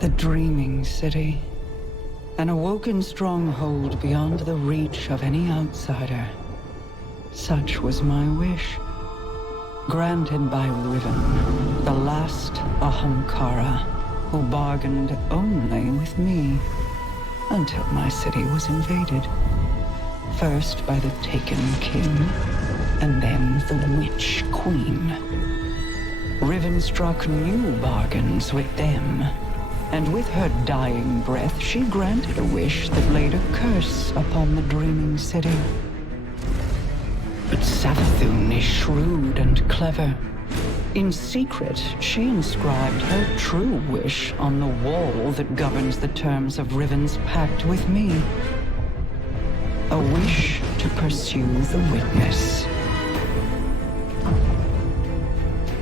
The Dreaming City. An awoken stronghold beyond the reach of any outsider. Such was my wish. Granted by Riven, the last Ahamkara, who bargained only with me, until my city was invaded. First by the Taken King, and then the Witch Queen. Riven struck new bargains with them, and with her dying breath she granted a wish that laid a curse upon the Dreaming City. But Savathun is shrewd and clever. In secret, she inscribed her true wish on the wall that governs the terms of Riven's pact with me. A wish to pursue the Witness.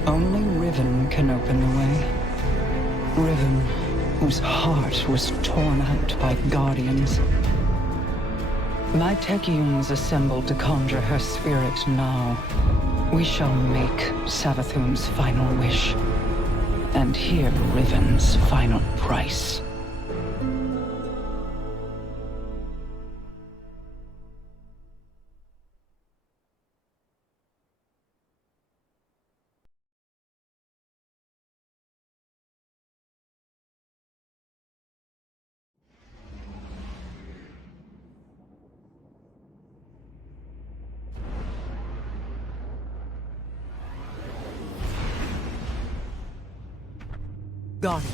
Only Riven can open the way. Riven, whose heart was torn out by Guardians. My Techeuns assembled to conjure her spirit now. We shall make Savathun's final wish, and hear Riven's final price. Guardian,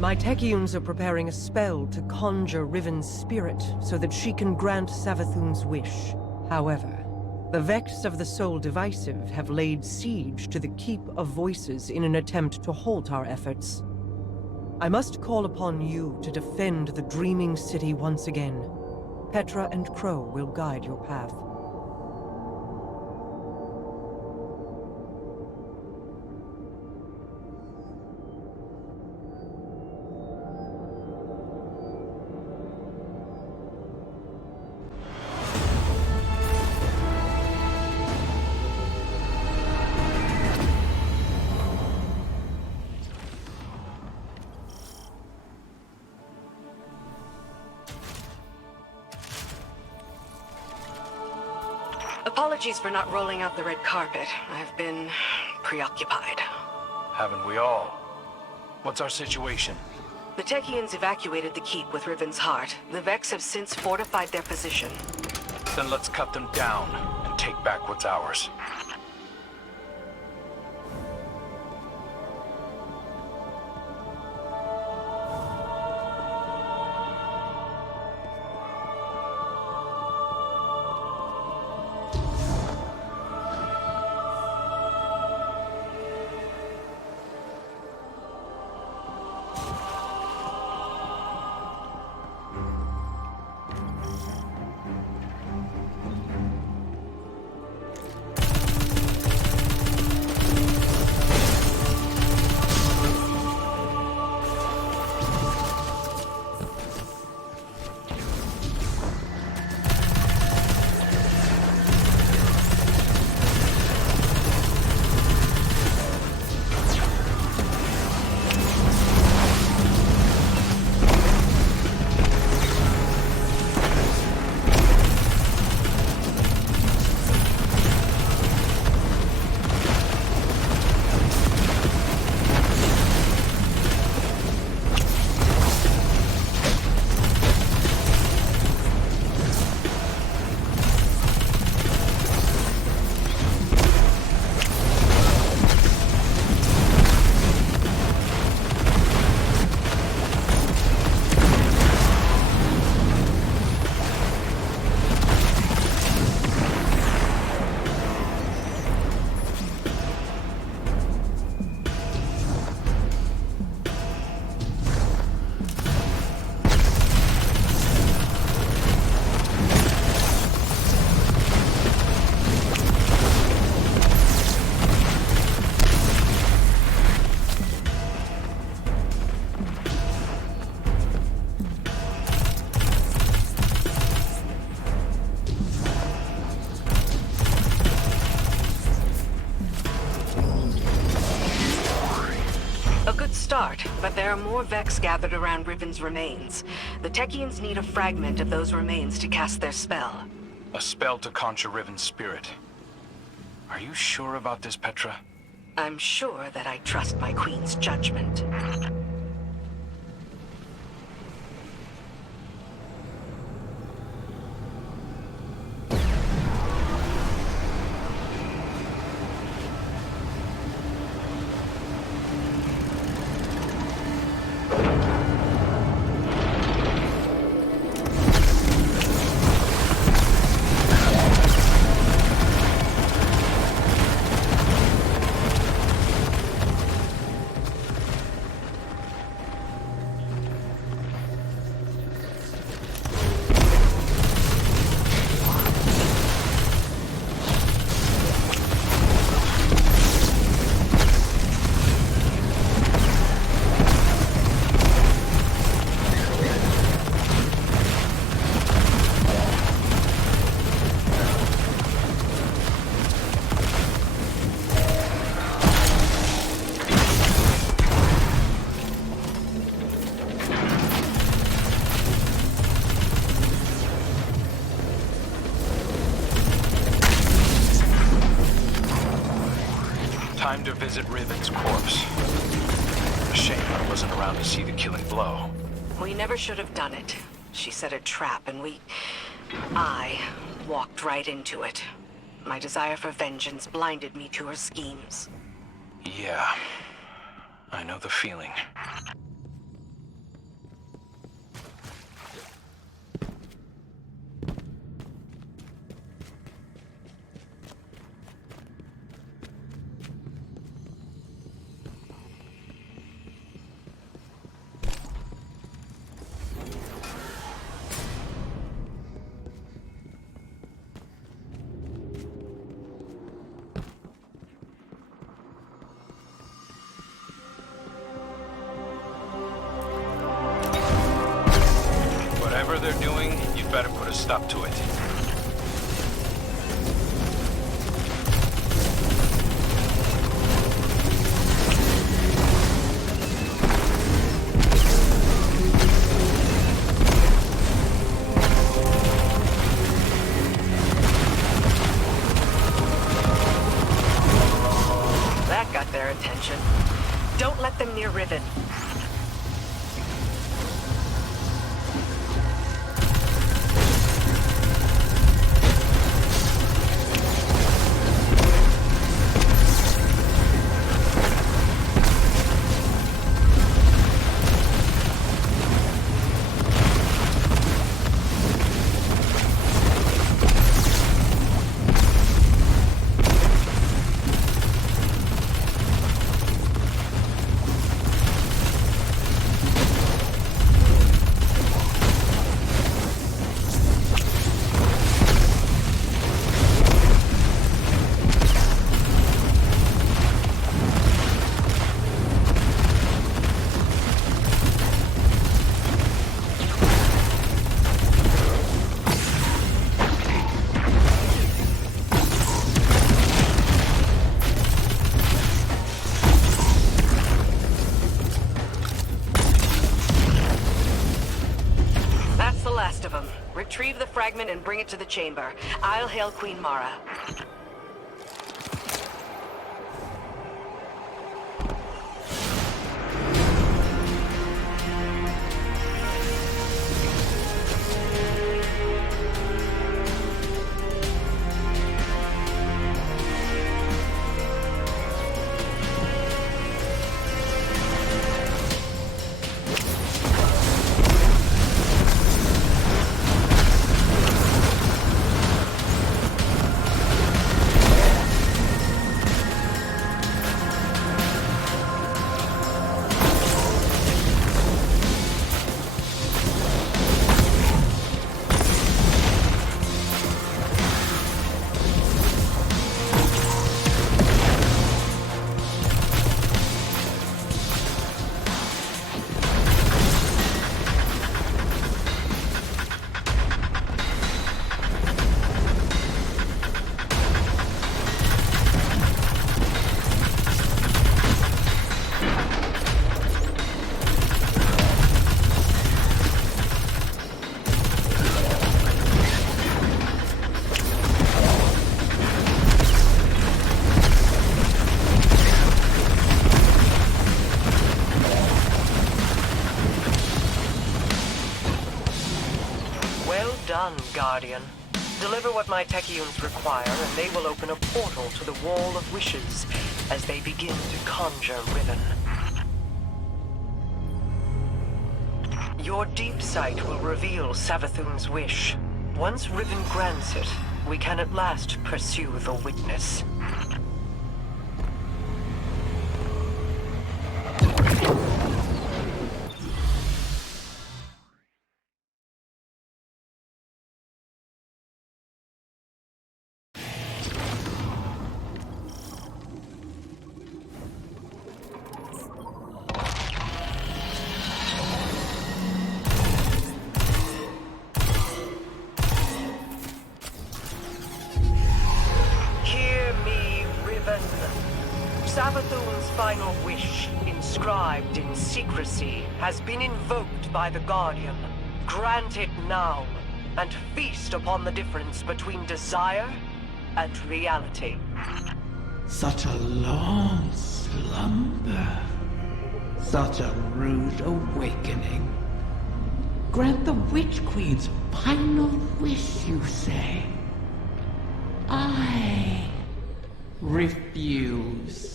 my Techeuns are preparing a spell to conjure Riven's spirit so that she can grant Savathun's wish. However, the Vex of the Soul Divisive have laid siege to the Keep of Voices in an attempt to halt our efforts. I must call upon you to defend the Dreaming City once again. Petra and Crow will guide your path. Apologies for not rolling out the red carpet. I've been preoccupied. Haven't we all? What's our situation? The Techeuns evacuated the keep with Riven's heart. The Vex have since fortified their position. Then let's cut them down and take back what's ours. start, but there are more Vex gathered around Riven's remains. The Techians need a fragment of those remains to cast their spell. A spell to conjure Riven's spirit. Are you sure about this, Petra? I'm sure that I trust my queen's judgment. Time to visit Riven's corpse. A shame I wasn't around to see the killing blow. We never should have done it. She set a trap and I walked right into it. My desire for vengeance blinded me to her schemes. Yeah, I know the feeling. Whatever they're doing, you'd better put a stop to it. That got their attention. Don't let them near Riven. Retrieve the fragment and bring it to the chamber. I'll hail Queen Mara. done, Guardian. Deliver what my Techeuns require, and they will open a portal to the Wall of Wishes as they begin to conjure Riven. Your deep sight will reveal Savathun's wish. Once Riven grants it, we can at last pursue the witness. Savathun's final wish, inscribed in secrecy, has been invoked by the Guardian. Grant it now, and feast upon the difference between desire and reality. Such a long slumber. Such a rude awakening. Grant the Witch Queen's final wish, you say? I refuse.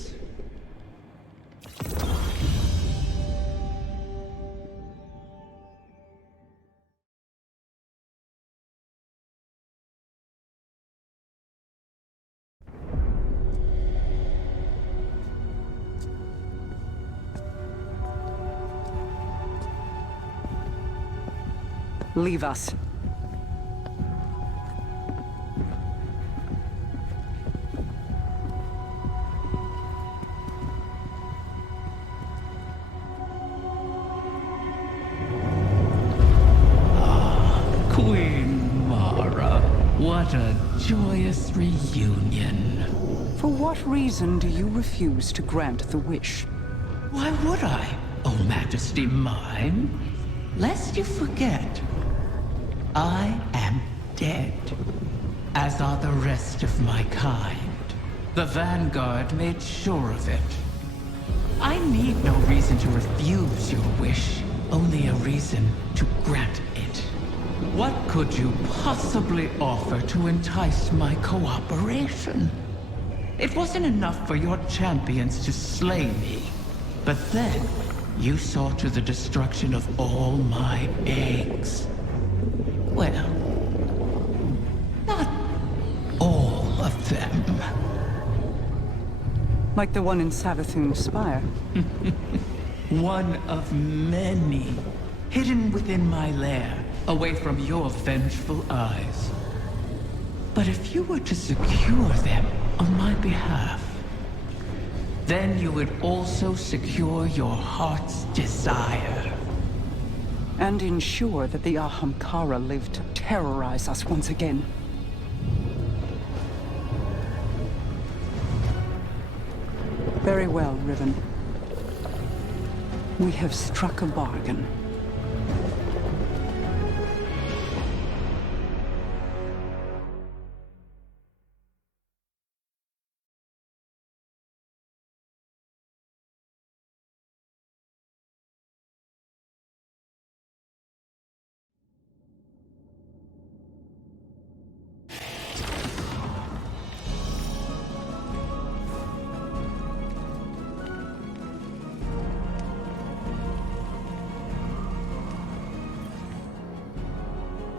Leave us. Queen Mara, what a joyous reunion. For what reason do you refuse to grant the wish? Why would I, O Majesty mine? Lest you forget, I am dead, as are the rest of my kind. The Vanguard made sure of it. I need no reason to refuse your wish, only a reason to grant it. What could you possibly offer to entice my cooperation? It wasn't enough for your champions to slay me, but then you saw to the destruction of all my eggs. Well, not all of them. Like the one in Savathun's spire? One of many, hidden within my lair, away from your vengeful eyes. But if you were to secure them on my behalf, then you would also secure your heart's desire. And ensure that the Ahamkara live to terrorize us once again. Very well, Riven. We have struck a bargain.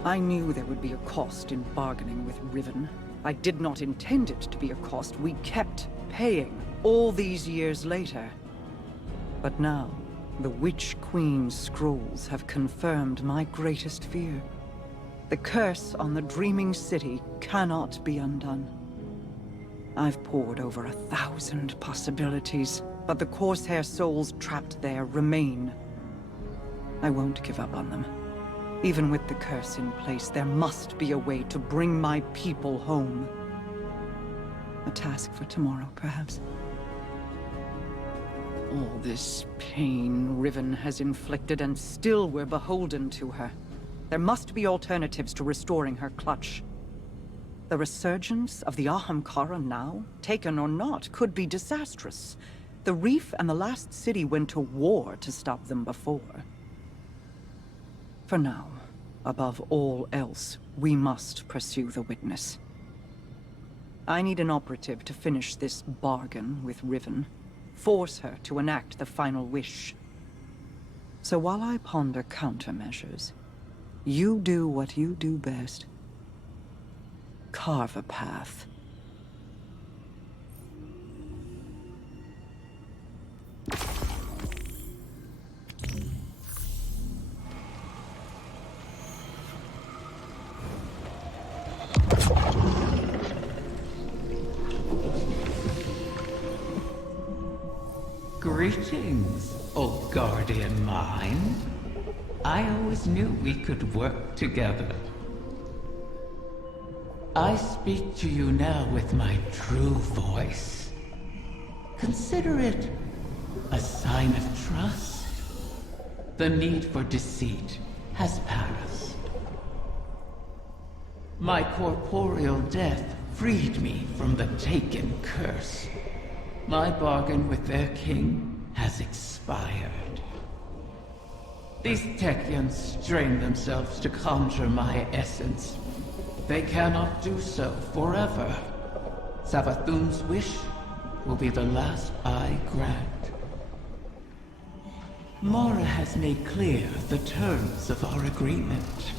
I knew there would be a cost in bargaining with Riven. I did not intend it to be a cost we kept paying all these years later. But now, the Witch Queen's scrolls have confirmed my greatest fear. The curse on the Dreaming City cannot be undone. I've pored over 1,000 possibilities, but the Corsair souls trapped there remain. I won't give up on them. Even with the curse in place, there must be a way to bring my people home. A task for tomorrow, perhaps. All this pain Riven has inflicted, and still we're beholden to her. There must be alternatives to restoring her clutch. The resurgence of the Ahamkara now, taken or not, could be disastrous. The Reef and the Last City went to war to stop them before. For now, Above all else, we must pursue the witness. I need an operative to finish this bargain with Riven. Force her to enact the final wish. So while I ponder countermeasures, you do what you do best. Carve a path. Greetings, O guardian mine. I always knew we could work together. I speak to you now with my true voice. Consider it a sign of trust. The need for deceit has passed. My corporeal death freed me from the Taken curse. My bargain with their king has expired. These Techeuns strain themselves to conjure my essence. They cannot do so forever. Savathun's wish will be the last I grant. Mara has made clear the terms of our agreement.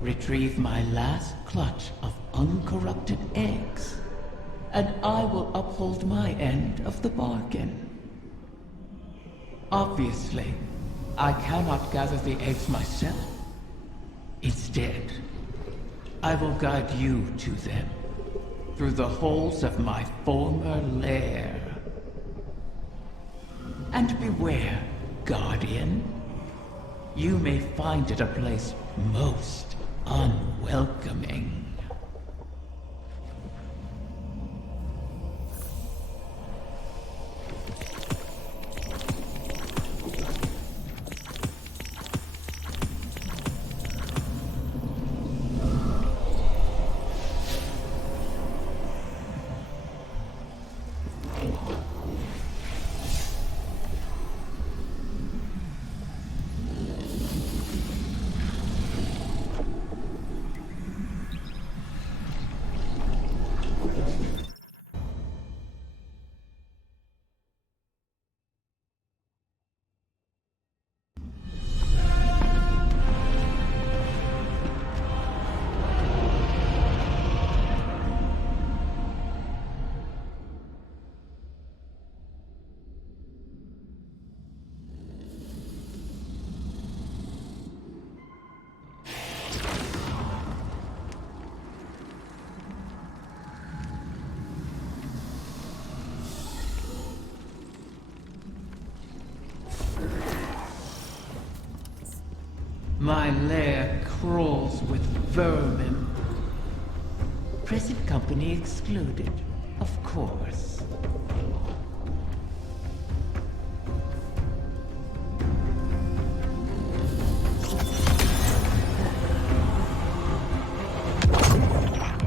Retrieve my last clutch of uncorrupted eggs, and I will uphold my end of the bargain. Obviously, I cannot gather the eggs myself. Instead, I will guide you to them through the holes of my former lair. And beware, Guardian. You may find it a place most unwelcoming. My lair crawls with vermin. Present company excluded, of course.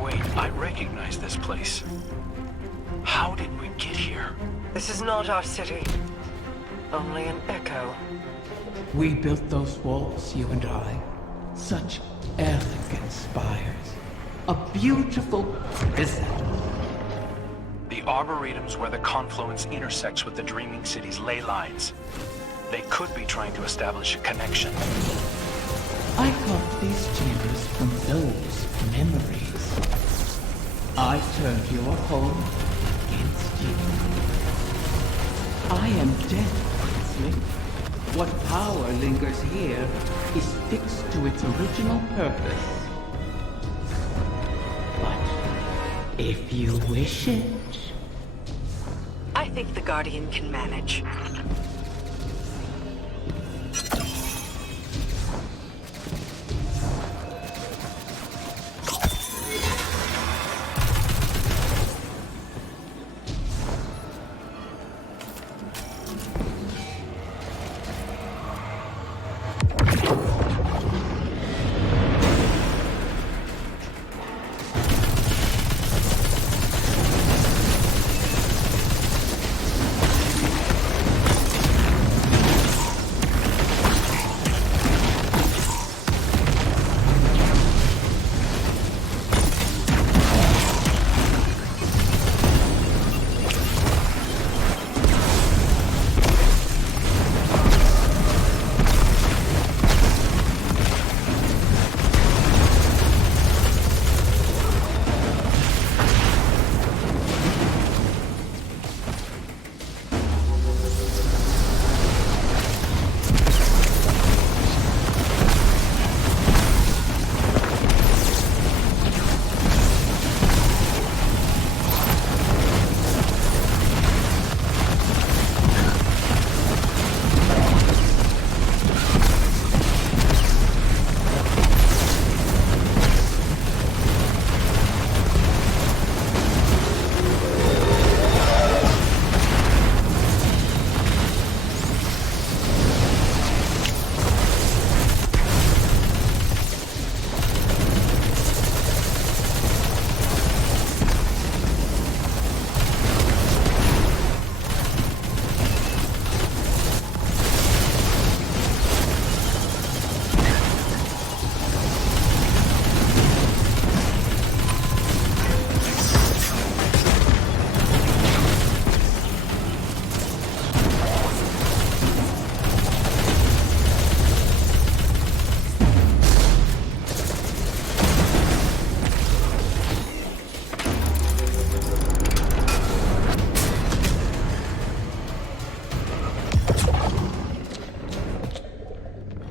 Wait, I recognize this place. How did we get here? This is not our city. Only an echo. We built those walls, you and I. Such elegant spires. A beautiful prison. The Arboretum's where the confluence intersects with the Dreaming City's ley lines. They could be trying to establish a connection. I carved these chambers from those memories. I turned your home against you. I am dead, Princeling. What power lingers here is fixed to its original purpose. But if you wish it... I think the Guardian can manage.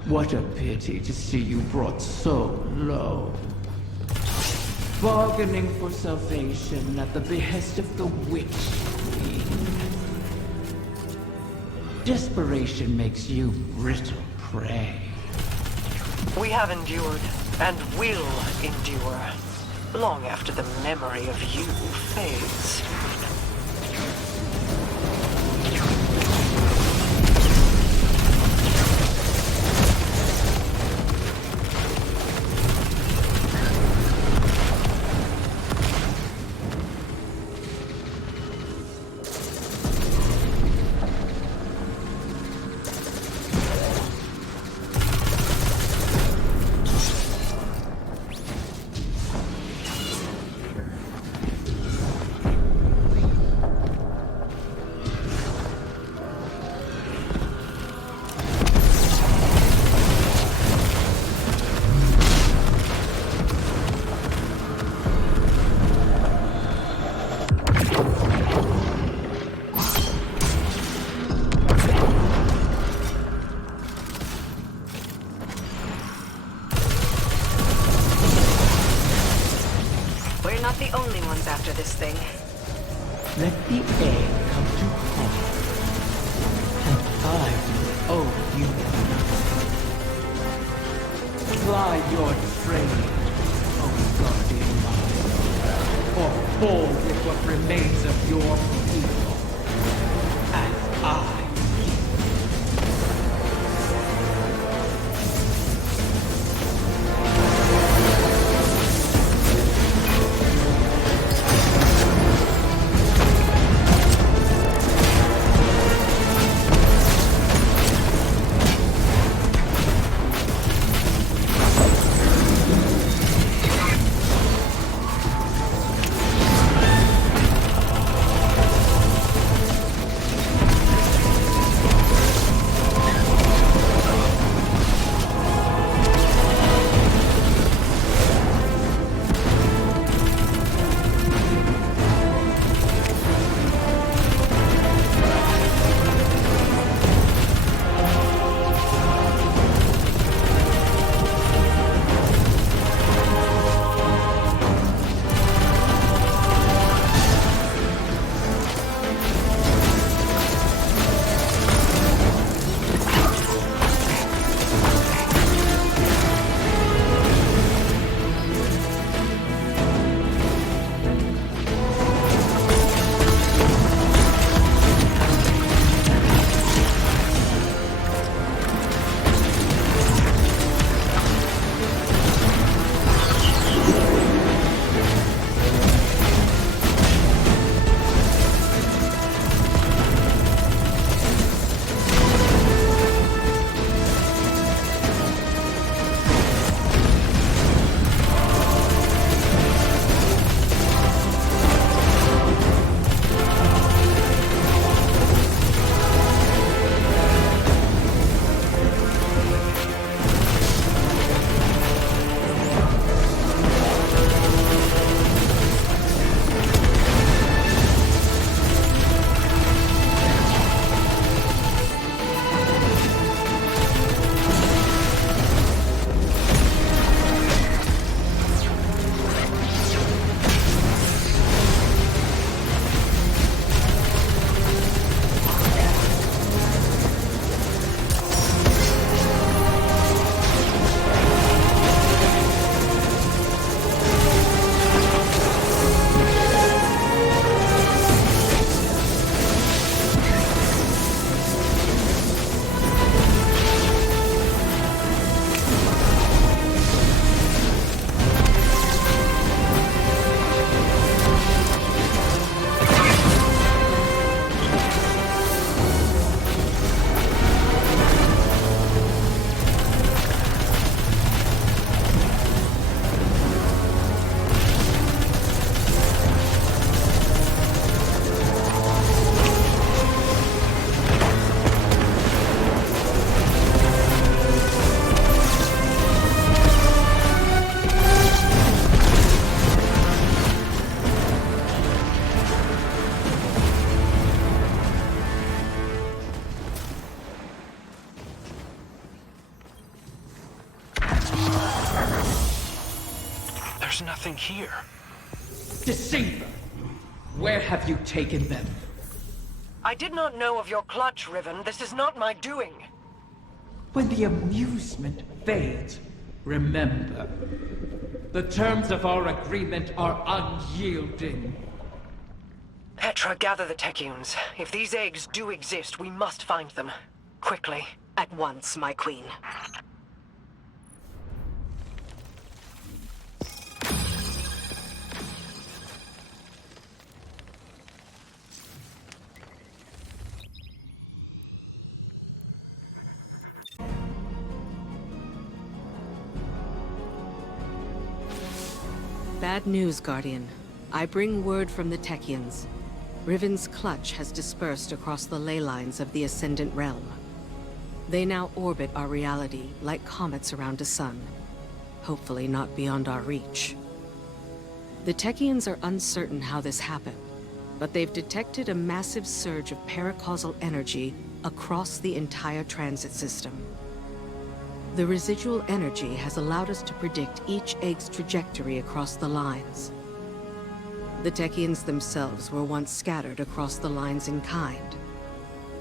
What a pity to see you brought so low. Bargaining for salvation at the behest of the Witch Queen. Desperation makes you brittle prey. We have endured, and will endure, long after the memory of you fades. We're not the only ones after this thing. Let the egg come to harm, and I will owe you nothing. Fly your trade, O guardian mind, or fall with what remains of your people, as I There's nothing here. Deceiver! Where have you taken them? I did not know of your clutch, Riven. This is not my doing. When the amusement fades, remember, the terms of our agreement are unyielding. Petra, gather the Techians. If these eggs do exist, we must find them. Quickly. At once, my queen. Bad news, Guardian. I bring word from the Techians. Riven's clutch has dispersed across the ley lines of the Ascendant Realm. They now orbit our reality like comets around a sun. Hopefully not beyond our reach. The Techians are uncertain how this happened, but they've detected a massive surge of paracausal energy across the entire transit system. The residual energy has allowed us to predict each egg's trajectory across the lines. The Techians themselves were once scattered across the lines in kind.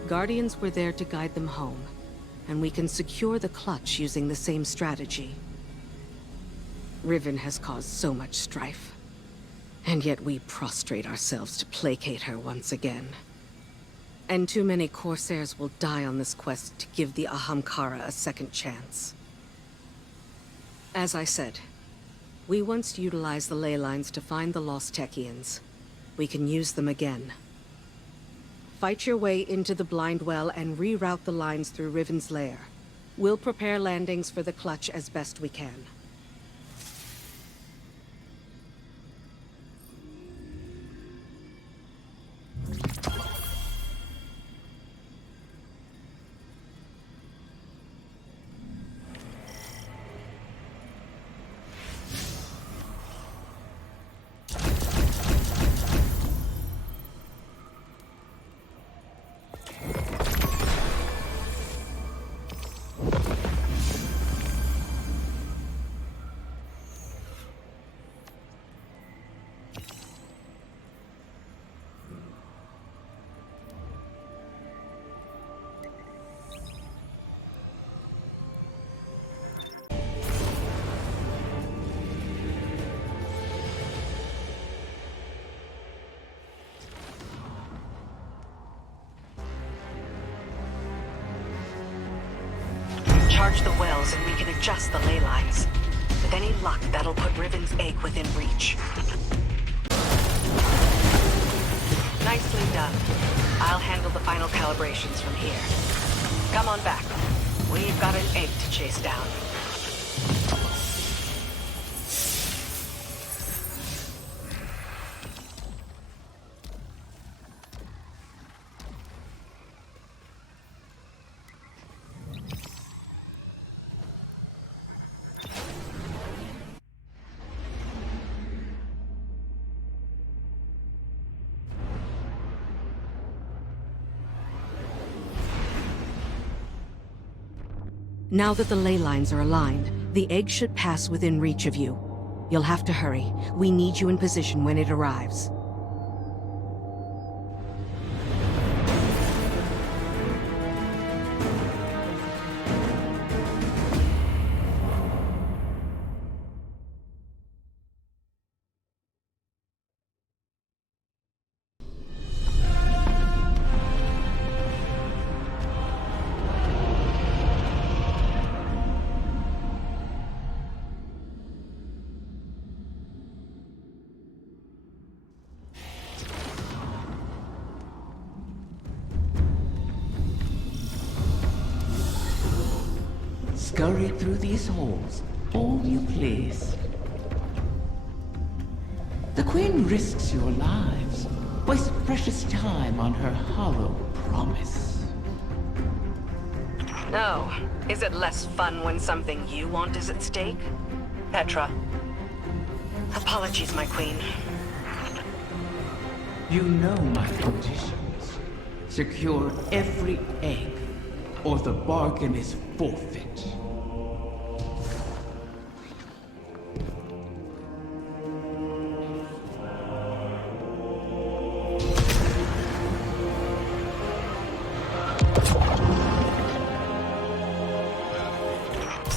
Guardians were there to guide them home, and we can secure the clutch using the same strategy. Riven has caused so much strife, and yet we prostrate ourselves to placate her once again. And too many Corsairs will die on this quest to give the Ahamkara a second chance. As I said, we once utilized the ley lines to find the lost Techians. We can use them again. Fight your way into the Blind Well and reroute the lines through Riven's lair. We'll prepare landings for the clutch as best we can. Charge the wells and we can adjust the ley lines. With any luck, that'll put Riven's egg within reach. Nicely done. I'll handle the final calibrations from here. Come on back. We've got an egg to chase down. Now that the ley lines are aligned, the egg should pass within reach of you. You'll have to hurry. We need you in position when it arrives. Scurry through these halls, all you please. The Queen risks your lives, wastes precious time on her hollow promise. Oh, is it less fun when something you want is at stake? Petra. Apologies, my queen. You know my conditions. Secure every egg, or the bargain is forfeit.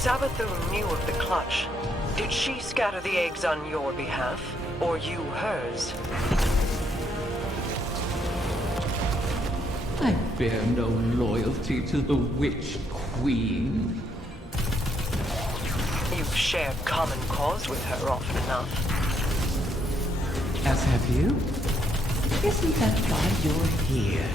Savathun knew of the clutch. Did she scatter the eggs on your behalf, or you hers? I bear no loyalty to the Witch Queen. You've shared common cause with her often enough. As have you? Isn't that why you're here?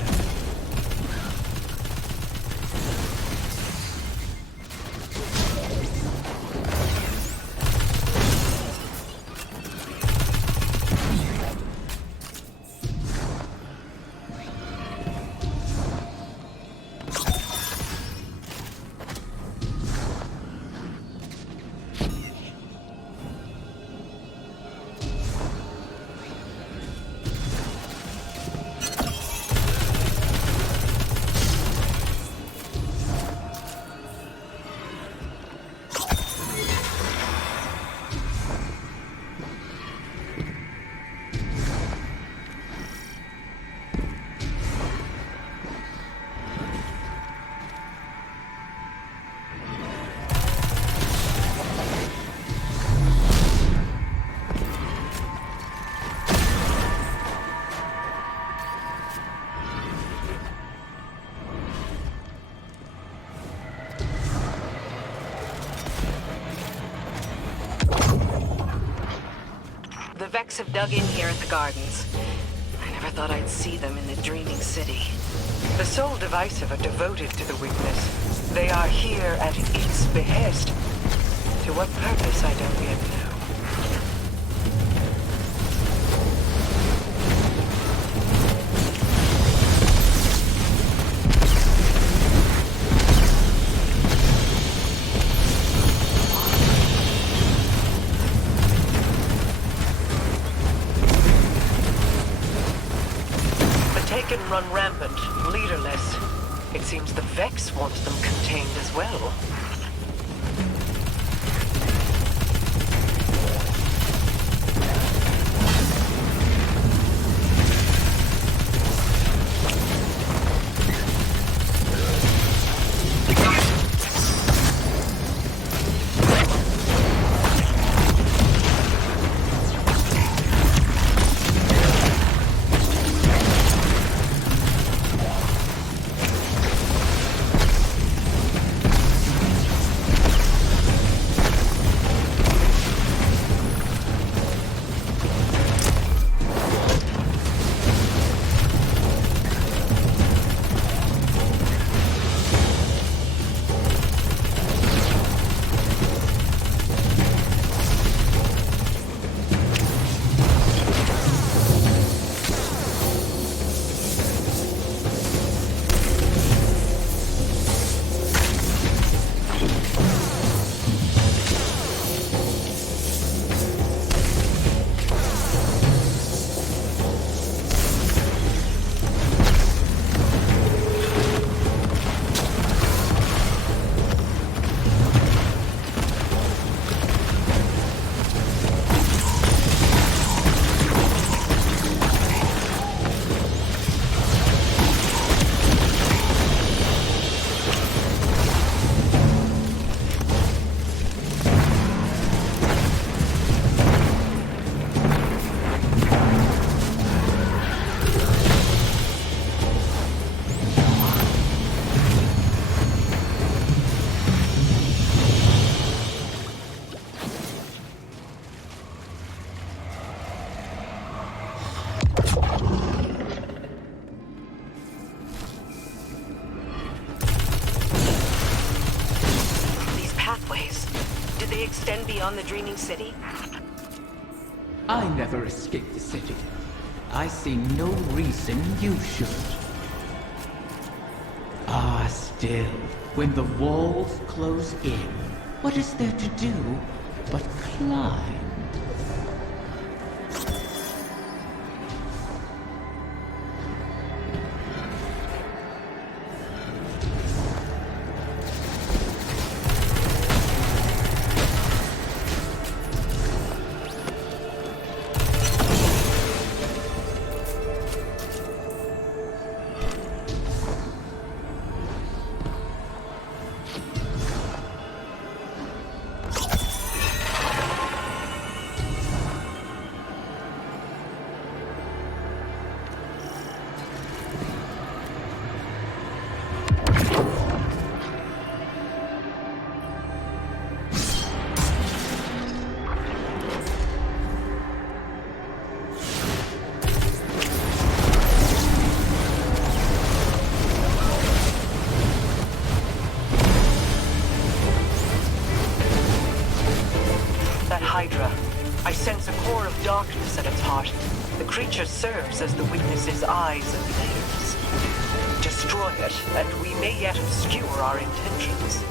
The Vex have dug in here at the Gardens. I never thought I'd see them in the Dreaming City. The Soul Divisive are devoted to the weakness. They are here at its behest. To what purpose, I don't yet know. Run rampant, leaderless. It seems the Vex wants them contained as well. Extend beyond the Dreaming City? I never escaped the city. I see no reason you should. Ah, still, when the walls close in, what is there to do but climb? I sense a core of darkness at its heart. The creature serves as the witness's eyes and ears. Destroy it, and we may yet obscure our intentions.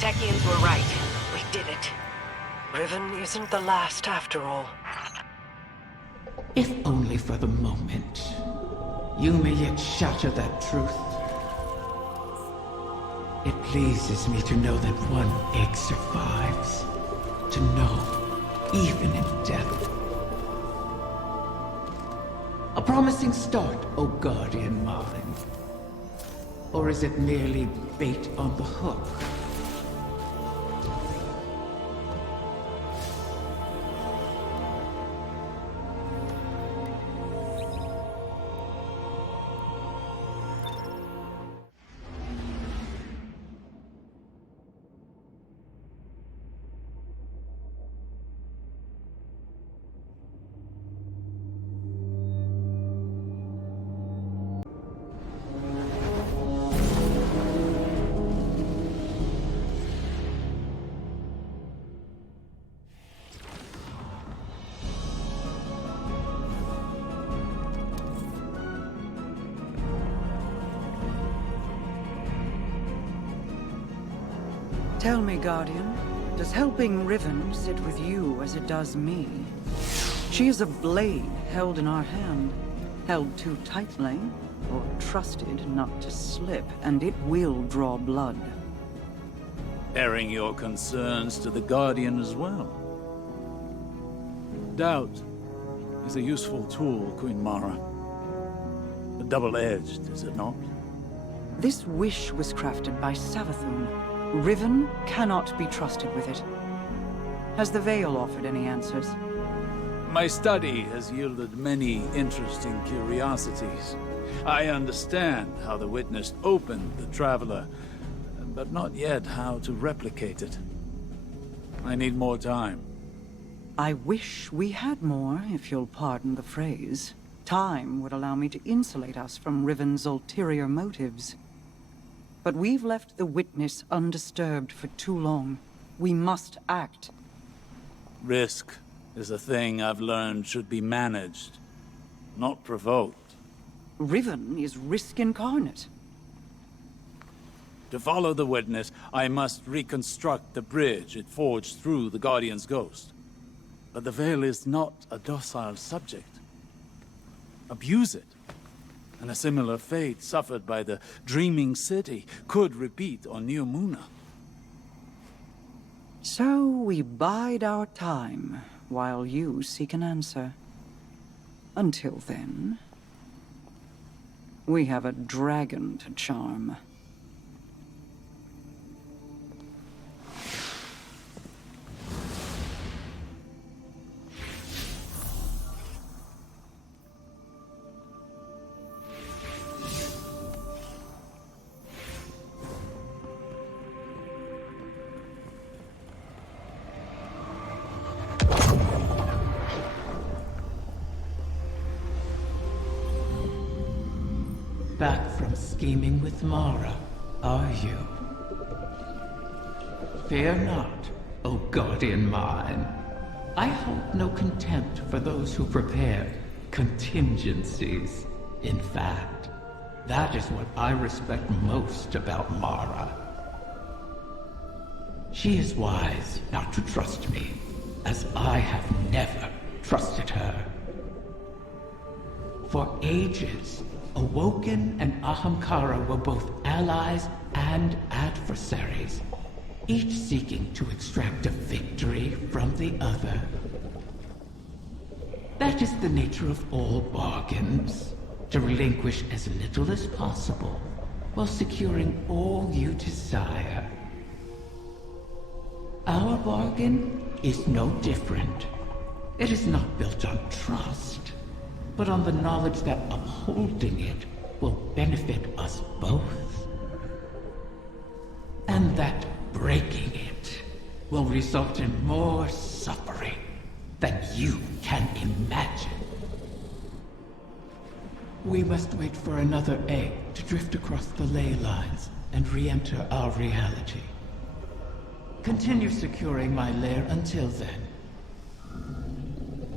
Technians were right. We did it. Riven isn't the last after all. If only for the moment, you may yet shatter that truth. It pleases me to know that one egg survives. To know, even in death. A promising start, O guardian mine. Or is it merely bait on the hook? Tell me, Guardian, does helping Riven sit with you as it does me? She is a blade held in our hand, held too tightly, or trusted not to slip, and it will draw blood. Airing your concerns to the Guardian as well. Doubt is a useful tool, Queen Mara. Double-edged, is it not? This wish was crafted by Savathun. Riven cannot be trusted with it. Has the Veil offered any answers? My study has yielded many interesting curiosities. I understand how the Witness opened the Traveler, but not yet how to replicate it. I need more time. I wish we had more, if you'll pardon the phrase. Time would allow me to insulate us from Riven's ulterior motives. But we've left the Witness undisturbed for too long. We must act. Risk is a thing I've learned should be managed, not provoked. Riven is risk incarnate. To follow the witness, I must reconstruct the bridge it forged through the Guardian's ghost. But the Veil is not a docile subject. Abuse it, and a similar fate suffered by the Dreaming City could repeat on New Muna. So we bide our time while you seek an answer. Until then, we have a dragon to charm. Back from scheming with Mara, are you? Fear not, O guardian mine. I hold no contempt for those who prepare contingencies. In fact, that is what I respect most about Mara. She is wise not to trust me, as I have never trusted her. For ages, Awoken and Ahamkara were both allies and adversaries, each seeking to extract a victory from the other. That is the nature of all bargains, to relinquish as little as possible, while securing all you desire. Our bargain is no different. It is not built on trust, but on the knowledge that upholding it will benefit us both. And that breaking it will result in more suffering than you can imagine. We must wait for another egg to drift across the ley lines and re-enter our reality. Continue securing my lair until then.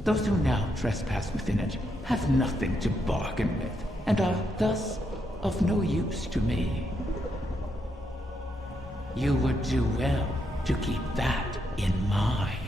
Those who now trespass within it have nothing to bargain with, and are thus of no use to me. You would do well to keep that in mind.